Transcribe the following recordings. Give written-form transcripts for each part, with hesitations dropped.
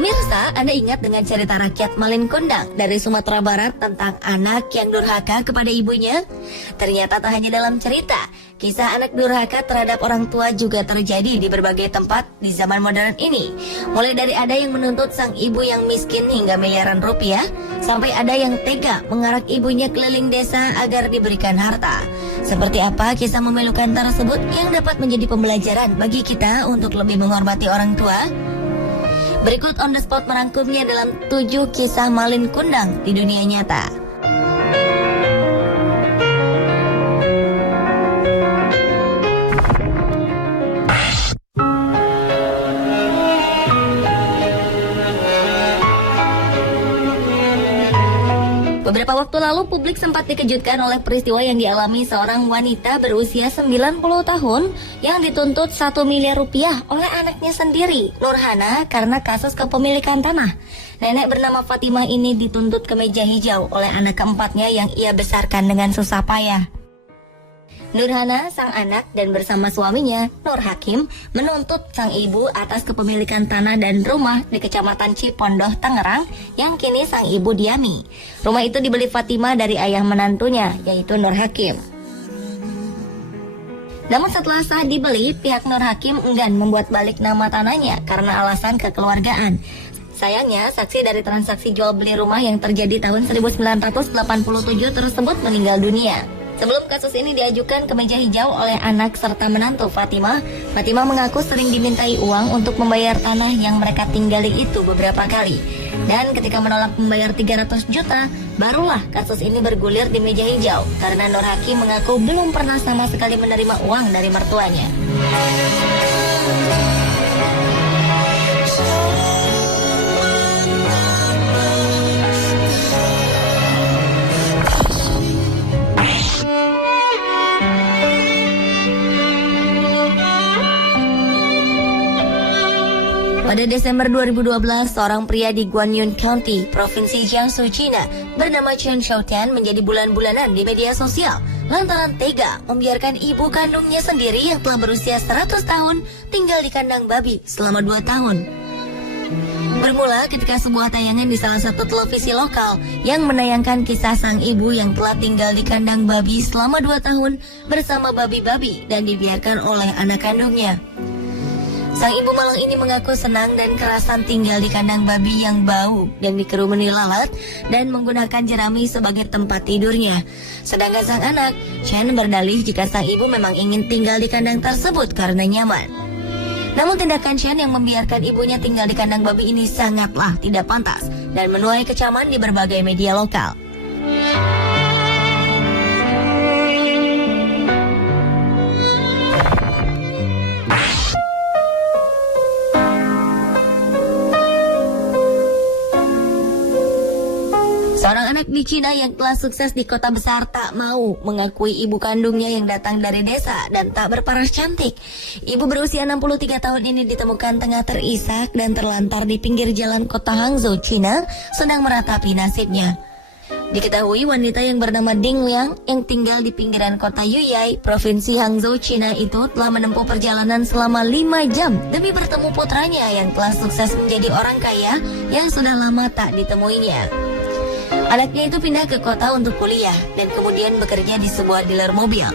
Pemirsa, Anda ingat dengan cerita rakyat Malin Kundang dari Sumatera Barat tentang anak yang durhaka kepada ibunya? Ternyata tak hanya dalam cerita, kisah anak durhaka terhadap orang tua juga terjadi di berbagai tempat di zaman modern ini. Mulai dari ada yang menuntut sang ibu yang miskin hingga miliaran rupiah, sampai ada yang tega mengarak ibunya keliling desa agar diberikan harta. Seperti apa kisah memilukan tersebut yang dapat menjadi pembelajaran bagi kita untuk lebih menghormati orang tua? Berikut On The Spot merangkumnya dalam 7 kisah Malin Kundang di dunia nyata. Beberapa waktu lalu publik sempat dikejutkan oleh peristiwa yang dialami seorang wanita berusia 90 tahun yang dituntut 1 miliar rupiah oleh anaknya sendiri, Nurhana, karena kasus kepemilikan tanah. Nenek bernama Fatimah ini dituntut ke meja hijau oleh anak keempatnya yang ia besarkan dengan susah payah. Nurhana, sang anak, dan bersama suaminya, Nur Hakim, menuntut sang ibu atas kepemilikan tanah dan rumah di Kecamatan Cipondoh, Tangerang, yang kini sang ibu diami. Rumah itu dibeli Fatimah dari ayah menantunya, yaitu Nur Hakim. Namun setelah sah dibeli, pihak Nur Hakim enggan membuat balik nama tanahnya karena alasan kekeluargaan. Sayangnya, saksi dari transaksi jual beli rumah yang terjadi tahun 1987 tersebut meninggal dunia. Sebelum kasus ini diajukan ke meja hijau oleh anak serta menantu Fatimah, Fatimah mengaku sering dimintai uang untuk membayar tanah yang mereka tinggali itu beberapa kali. Dan ketika menolak membayar 300 juta, barulah kasus ini bergulir di meja hijau karena Nur Hakim mengaku belum pernah sama sekali menerima uang dari mertuanya. Pada Desember 2012, seorang pria di Guanyun County, Provinsi Jiangsu, China, bernama Chen Xiaotian menjadi bulan-bulanan di media sosial lantaran tega membiarkan ibu kandungnya sendiri yang telah berusia 100 tahun tinggal di kandang babi selama 2 tahun. Bermula ketika sebuah tayangan di salah satu televisi lokal yang menayangkan kisah sang ibu yang telah tinggal di kandang babi selama 2 tahun bersama babi-babi dan dibiarkan oleh anak kandungnya. Sang ibu malang ini mengaku senang dan kerasan tinggal di kandang babi yang bau dan dikerumuni lalat dan menggunakan jerami sebagai tempat tidurnya. Sedangkan sang anak, Chen, berdalih jika sang ibu memang ingin tinggal di kandang tersebut karena nyaman. Namun tindakan Chen yang membiarkan ibunya tinggal di kandang babi ini sangatlah tidak pantas dan menuai kecaman di berbagai media lokal. Seorang anak di Cina yang telah sukses di kota besar tak mau mengakui ibu kandungnya yang datang dari desa dan tak berparas cantik. Ibu berusia 63 tahun ini ditemukan tengah terisak dan terlantar di pinggir jalan kota Hangzhou, Cina, sedang meratapi nasibnya. Diketahui wanita yang bernama Ding Liang yang tinggal di pinggiran kota Yuyai, Provinsi Hangzhou, Cina itu telah menempuh perjalanan selama 5 jam demi bertemu putranya yang telah sukses menjadi orang kaya yang sudah lama tak ditemuinya. Anaknya itu pindah ke kota untuk kuliah dan kemudian bekerja di sebuah dealer mobil.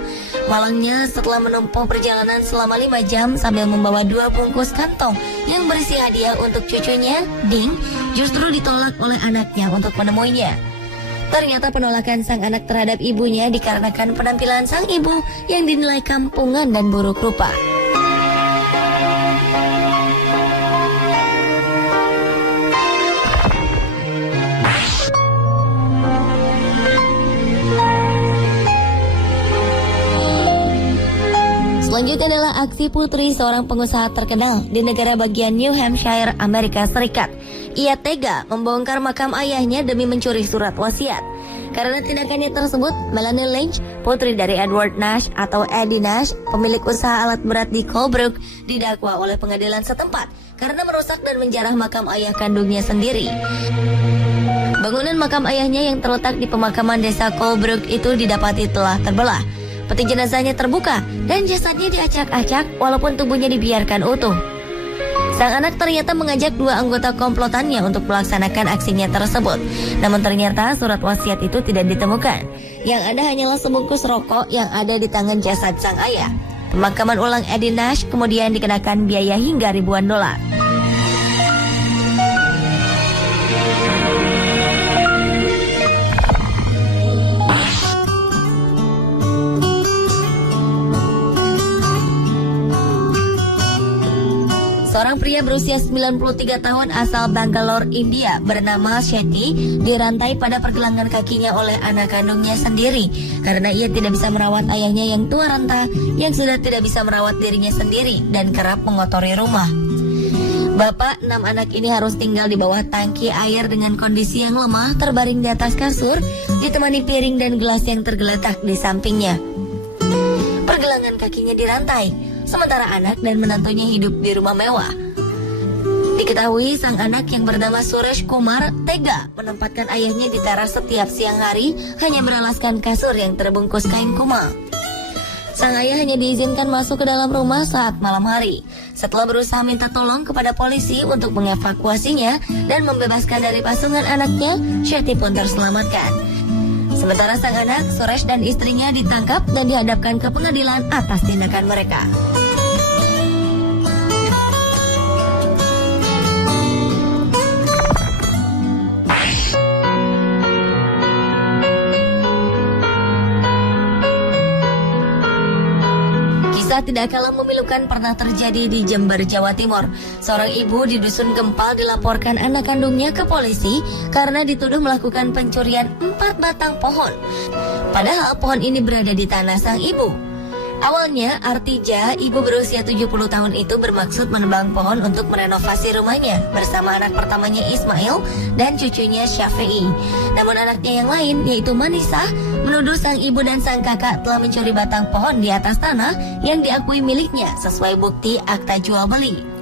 Malangnya setelah menempuh perjalanan selama 5 jam sambil membawa 2 bungkus kantong yang berisi hadiah untuk cucunya, Ding, justru ditolak oleh anaknya untuk menemuinya. Ternyata penolakan sang anak terhadap ibunya dikarenakan penampilan sang ibu yang dinilai kampungan dan buruk rupa. Selanjutnya adalah aksi putri seorang pengusaha terkenal di negara bagian New Hampshire, Amerika Serikat. Ia tega membongkar makam ayahnya demi mencuri surat wasiat. Karena tindakannya tersebut, Melanie Lynch, putri dari Edward Nash atau Eddie Nash, pemilik usaha alat berat di Colebrook, didakwa oleh pengadilan setempat karena merusak dan menjarah makam ayah kandungnya sendiri. Bangunan makam ayahnya yang terletak di pemakaman desa Colebrook itu didapati telah terbelah. Peti jenazahnya terbuka dan jasadnya diacak-acak walaupun tubuhnya dibiarkan utuh. Sang anak ternyata mengajak dua anggota komplotannya untuk melaksanakan aksinya tersebut. Namun ternyata surat wasiat itu tidak ditemukan. Yang ada hanyalah sebungkus rokok yang ada di tangan jasad sang ayah. Pemakaman ulang Eddie Nash kemudian dikenakan biaya hingga ribuan dolar. Seorang pria berusia 93 tahun asal Bangalore, India bernama Shetty dirantai pada pergelangan kakinya oleh anak kandungnya sendiri karena ia tidak bisa merawat ayahnya yang tua renta yang sudah tidak bisa merawat dirinya sendiri dan kerap mengotori rumah. Bapak 6 anak ini harus tinggal di bawah tangki air dengan kondisi yang lemah, terbaring di atas kasur, ditemani piring dan gelas yang tergeletak di sampingnya. Pergelangan kakinya dirantai, sementara anak dan menantunya hidup di rumah mewah. Diketahui sang anak yang bernama Suresh Kumar tega menempatkan ayahnya di teras setiap siang hari hanya beralaskan kasur yang terbungkus kain kumal. Sang ayah hanya diizinkan masuk ke dalam rumah saat malam hari. Setelah berusaha minta tolong kepada polisi untuk mengevakuasinya dan membebaskan dari pasungan anaknya, Shetty pun terselamatkan. Sementara sang anak, Suresh dan istrinya ditangkap dan dihadapkan ke pengadilan atas tindakan mereka. Kisah tidak kalah memilukan pernah terjadi di Jember, Jawa Timur. Seorang ibu di Dusun Gempal dilaporkan anak kandungnya ke polisi karena dituduh melakukan pencurian 4 batang pohon. Padahal pohon ini berada di tanah sang ibu. Awalnya, Artija, ibu berusia 70 tahun itu bermaksud menebang pohon untuk merenovasi rumahnya bersama anak pertamanya Ismail dan cucunya Syafi'i. Namun anaknya yang lain, yaitu Manisa, menuduh sang ibu dan sang kakak telah mencuri batang pohon di atas tanah yang diakui miliknya sesuai bukti akta jual beli.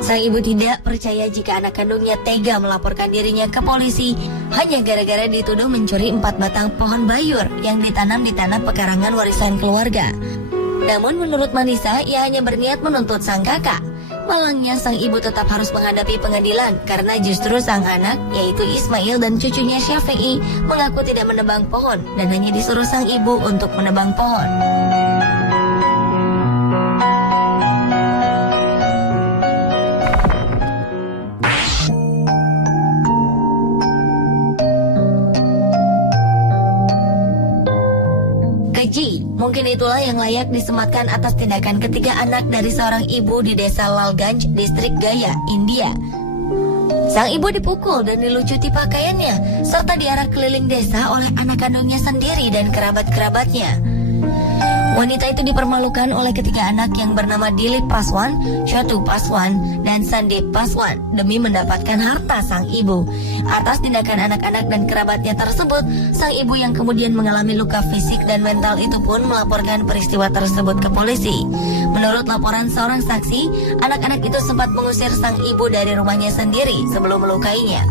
Sang ibu tidak percaya jika anak kandungnya tega melaporkan dirinya ke polisi hanya gara-gara dituduh mencuri 4 batang pohon bayur yang ditanam di tanah pekarangan warisan keluarga. Namun menurut Manisa, ia hanya berniat menuntut sang kakak. Malangnya sang ibu tetap harus menghadapi pengadilan karena justru sang anak, yaitu Ismail dan cucunya Syafi'i, mengaku tidak menebang pohon dan hanya disuruh sang ibu untuk menebang pohon. Mungkin itulah yang layak disematkan atas tindakan ketiga anak dari seorang ibu di desa Lalganj, distrik Gaya, India. Sang ibu dipukul dan dilucuti pakaiannya, serta diarak keliling desa oleh anak kandungnya sendiri dan kerabat-kerabatnya. Wanita itu dipermalukan oleh ketiga anak yang bernama Dilip Paswan, Chotu Paswan, dan Sandip Paswan demi mendapatkan harta sang ibu. Atas tindakan anak-anak dan kerabatnya tersebut, sang ibu yang kemudian mengalami luka fisik dan mental itu pun melaporkan peristiwa tersebut ke polisi. Menurut laporan seorang saksi, anak-anak itu sempat mengusir sang ibu dari rumahnya sendiri sebelum melukainya.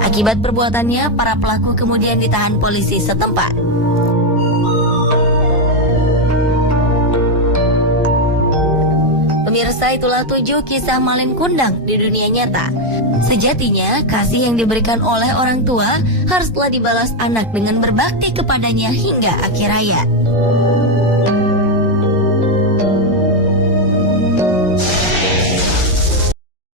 Akibat perbuatannya, para pelaku kemudian ditahan polisi setempat. Pemirsa, itulah 7 kisah malin kundang di dunia nyata. Sejatinya, kasih yang diberikan oleh orang tua harus telah dibalas anak dengan berbakti kepadanya hingga akhir hayat.